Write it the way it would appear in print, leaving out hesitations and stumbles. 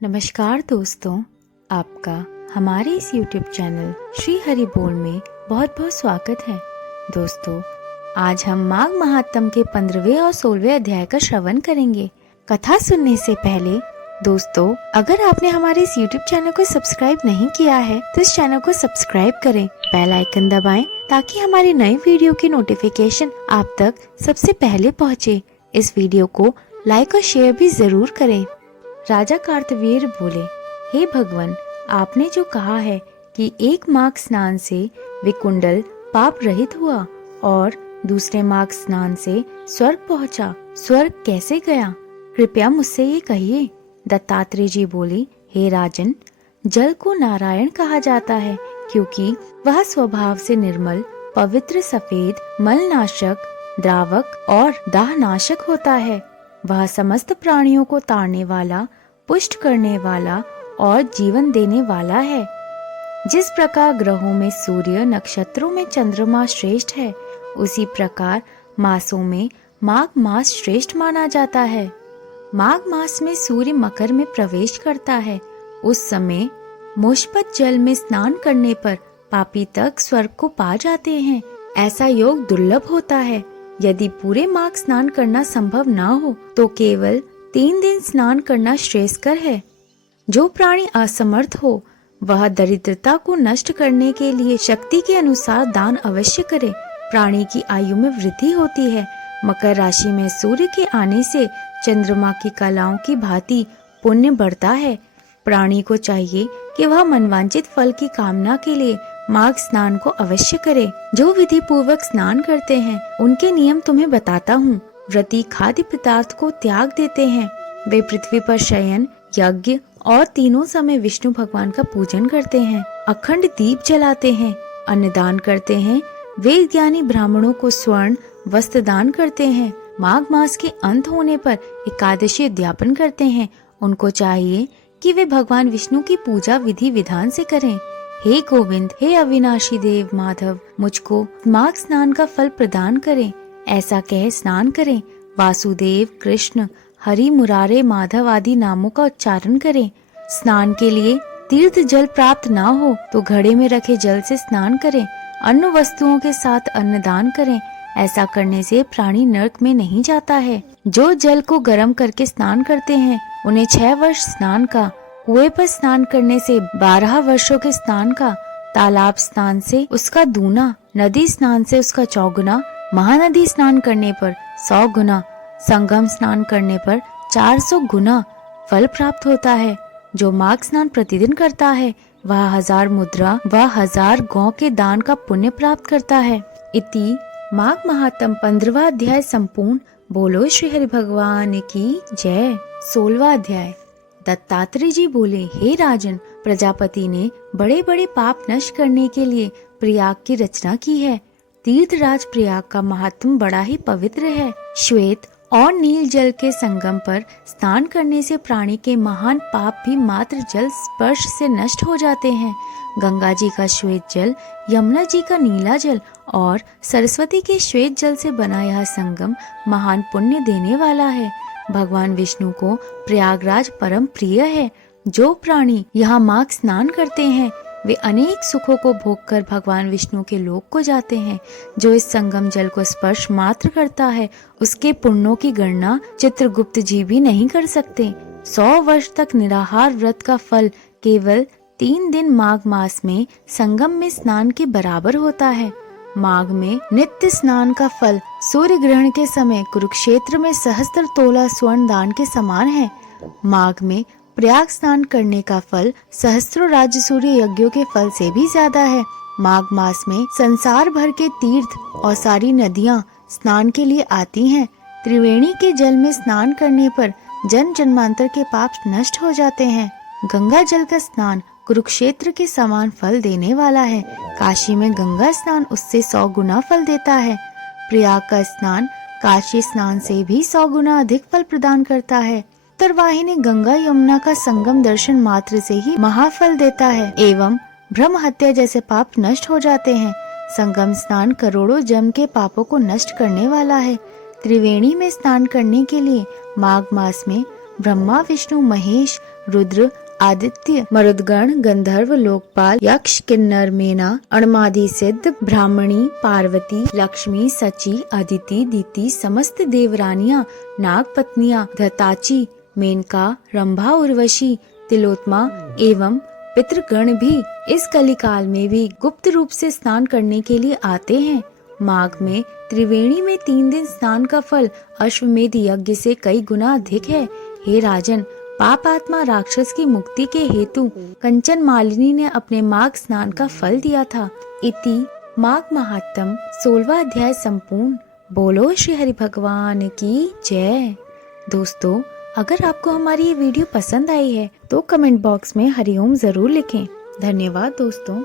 नमस्कार दोस्तों, आपका हमारे इस YouTube चैनल श्री हरि बोल में बहुत बहुत स्वागत है। दोस्तों, आज हम माघ महात्म के 15वें और 16वें अध्याय का श्रवण करेंगे। कथा सुनने से पहले दोस्तों, अगर आपने हमारे इस YouTube चैनल को सब्सक्राइब नहीं किया है तो इस चैनल को सब्सक्राइब करें, बेल आइकन दबाएं ताकि हमारी नई वीडियो की नोटिफिकेशन आप तक सबसे पहले पहुँचे। इस वीडियो को लाइक और शेयर भी जरूर करें। राजा कार्तवीर्य बोले, हे भगवान, आपने जो कहा है कि एक माघ स्नान से विकुंडल पाप रहित हुआ और दूसरे माघ स्नान से स्वर्ग पहुंचा, स्वर्ग कैसे गया? कृपया मुझसे ये कहिए। दत्तात्रेय जी बोले, हे राजन, जल को नारायण कहा जाता है क्योंकि वह स्वभाव से निर्मल, पवित्र, सफेद, मलनाशक, द्रावक और दाहनाशक होता है। वह समस्त प्राणियों को तारने वाला, पुष्ट करने वाला और जीवन देने वाला है। जिस प्रकार ग्रहों में सूर्य, नक्षत्रों में चंद्रमा श्रेष्ठ है, उसी प्रकार मासों में माघ मास श्रेष्ठ माना जाता है। माघ मास में सूर्य मकर में प्रवेश करता है। उस समय मुष्पत जल में स्नान करने पर पापी तक स्वर्ग को पा जाते हैं। ऐसा योग दुर्लभ होता है। यदि पूरे माघ स्नान करना संभव ना हो तो केवल 3 दिन स्नान करना श्रेयस्कर है। जो प्राणी असमर्थ हो वह दरिद्रता को नष्ट करने के लिए शक्ति के अनुसार दान अवश्य करे। प्राणी की आयु में वृद्धि होती है। मकर राशि में सूर्य के आने से चंद्रमा की कलाओं की भांति पुण्य बढ़ता है। प्राणी को चाहिए कि वह मनवांचित फल की कामना के लिए माघ स्नान को अवश्य करे। जो विधि पूर्वक स्नान करते हैं उनके नियम तुम्हें बताता हूँ। व्रती खाद्य पदार्थ को त्याग देते हैं। वे पृथ्वी पर शयन, यज्ञ और तीनों समय विष्णु भगवान का पूजन करते हैं। अखंड दीप जलाते हैं, अन्नदान करते हैं। वेद ज्ञानी ब्राह्मणों को स्वर्ण वस्त्र दान करते हैं। माघ मास के अंत होने पर एकादशी उद्यापन करते हैं। उनको चाहिए कि वे भगवान विष्णु की पूजा विधि विधान से करें। हे गोविंद, हे अविनाशी देव माधव, मुझको माघ स्नान का फल प्रदान करें। ऐसा कह स्नान करें। वासुदेव, कृष्ण, हरि, मुरारे, माधव आदि नामों का उच्चारण करें। स्नान के लिए तीर्थ जल प्राप्त ना हो तो घड़े में रखे जल से स्नान करें। अन्य वस्तुओं के साथ अन्नदान करें। ऐसा करने से प्राणी नरक में नहीं जाता है। जो जल को गर्म करके स्नान करते हैं उन्हें 6 वर्ष स्नान का, कुएं पर स्नान करने से 12 वर्षों के स्नान का, तालाब स्नान से उसका दूना, नदी स्नान से उसका 4 गुना, महानदी स्नान करने पर 100 गुना, संगम स्नान करने पर 400 गुना फल प्राप्त होता है। जो माघ स्नान प्रतिदिन करता है वह 1000 मुद्रा व 1000 गौ के दान का पुण्य प्राप्त करता है। इति माघ महात्म 15वां अध्याय संपूर्ण। बोलो श्री हरि भगवान की जय। 16वां अध्याय। दत्तात्रेय जी बोले, हे राजन, प्रजापति ने बड़े बड़े पाप नष्ट करने के लिए प्रयाग की रचना की है। तीर्थराज प्रयाग का महात्म बड़ा ही पवित्र है। श्वेत और नील जल के संगम पर स्नान करने से प्राणी के महान पाप भी मात्र जल स्पर्श से नष्ट हो जाते हैं। गंगा जी का श्वेत जल, यमुना जी का नीला जल और सरस्वती के श्वेत जल से बना यह संगम महान पुण्य देने वाला है। भगवान विष्णु को प्रयागराज परम प्रिय है। जो प्राणी यहाँ माघ स्नान करते हैं वे अनेक सुखों को भोगकर भगवान विष्णु के लोक को जाते हैं। जो इस संगम जल को स्पर्श मात्र करता है उसके पुण्यों की गणना चित्रगुप्त जी भी नहीं कर सकते। 100 वर्ष तक निराहार व्रत का फल केवल 3 दिन माघ मास में संगम में स्नान के बराबर होता है। माघ में नित्य स्नान का फल सूर्य ग्रहण के समय कुरुक्षेत्र में सहस्त्र तोला स्वर्ण दान के समान है। माघ में प्रयाग स्नान करने का फल सहस्त्रों राज्य सूर्य यज्ञों के फल से भी ज्यादा है। माघ मास में संसार भर के तीर्थ और सारी नदियाँ स्नान के लिए आती हैं। त्रिवेणी के जल में स्नान करने पर जन्म जन्मांतर के पाप नष्ट हो जाते हैं। गंगा जल का स्नान कुरुक्षेत्र के समान फल देने वाला है। काशी में गंगा स्नान उससे 100 गुना फल देता है। प्रयाग का स्नान काशी स्नान से भी 100 गुना अधिक फल प्रदान करता है। उत्तरवाहिनी गंगा यमुना का संगम दर्शन मात्र से ही महाफल देता है एवं ब्रह्म हत्या जैसे पाप नष्ट हो जाते हैं। संगम स्नान करोड़ों जन्म के पापों को नष्ट करने वाला है। त्रिवेणी में स्नान करने के लिए माघ मास में ब्रह्मा, विष्णु, महेश, रुद्र, आदित्य, मरुदगण, गंधर्व, लोकपाल, यक्ष, किन्नर, मेना, अणमादि सिद्ध, ब्राह्मणी, पार्वती, लक्ष्मी, सची, अदिति, दीति, समस्त देवरानियां, नाग पत्नियां, धताची, मेनका, रंभा, उर्वशी, तिलोत्मा एवं पितृगण भी इस कलिकाल में भी गुप्त रूप से स्नान करने के लिए आते हैं। माघ में त्रिवेणी में 3 दिन स्नान का फल अश्वमेध यज्ञ से कई गुना अधिक है। हे राजन, पाप आत्मा राक्षस की मुक्ति के हेतु कंचन मालिनी ने अपने माघ स्नान का फल दिया था। इति माघ महात्म 16वां अध्याय संपूर्ण। बोलो श्री हरि भगवान की जय। दोस्तों, अगर आपको हमारी ये वीडियो पसंद आई है तो कमेंट बॉक्स में हरिओम जरूर लिखें। धन्यवाद दोस्तों।